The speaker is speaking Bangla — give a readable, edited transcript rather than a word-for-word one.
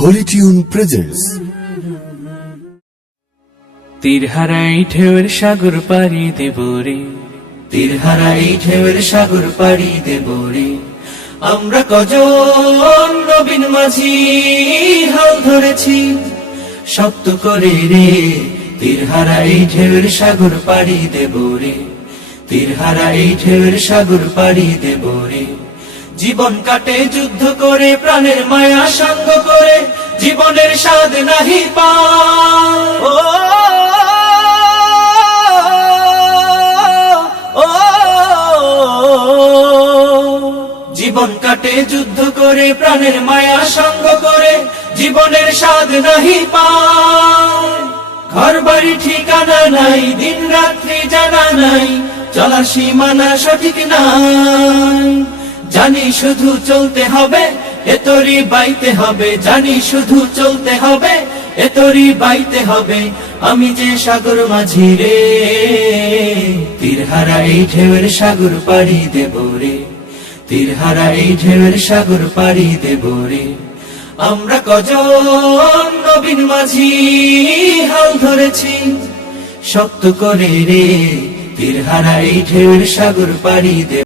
Holi tune presents. তীরহারাই ঢেউয়ের সাগর পাড়ি দেব রে, তীরহারাই ঢেউয়ের সাগর পাড়ি দেব রে। আমরা কজন নবীন মাঝি হাল ধরেছি শক্ত করে রে, তীরহারাই ঢেউয়ের সাগর পাড়ি দেব রে, তীরহারাই ঢেউয়ের সাগর পাড়ি দেব রে। জীবন কাটে যুদ্ধ করে, প্রাণের মায়া সঙ্গ করে, জীবনের স্বাদ নাহি পায়। জীবন কাটে যুদ্ধ করে, প্রাণের মায়া সঙ্গ করে, জীবনের স্বাদ নাহি পায়। ঘর বাড়ি ঠিকানা নাই, দিন রাত্রি জানা নাই, চলার সীমানা সঠিক নাই। জানি শুধু চলতে হবে, এতরি বাইতে হবে, জানি শুধু চলতে হবে, এতরি বাইতে হবে। আমি যে সাগর মাঝি রে, তীরহারাই ঢেউয়ের সাগর পাড়ি দেব রে, তীরহারাই ঢেউয়ের সাগর পাড়ি দেব রে। আমরা কজন নবীন মাঝি হাল ধরেছি শক্ত করে রে, তীরহারাই ঢেউয়ের সাগর পাড়ি দেব।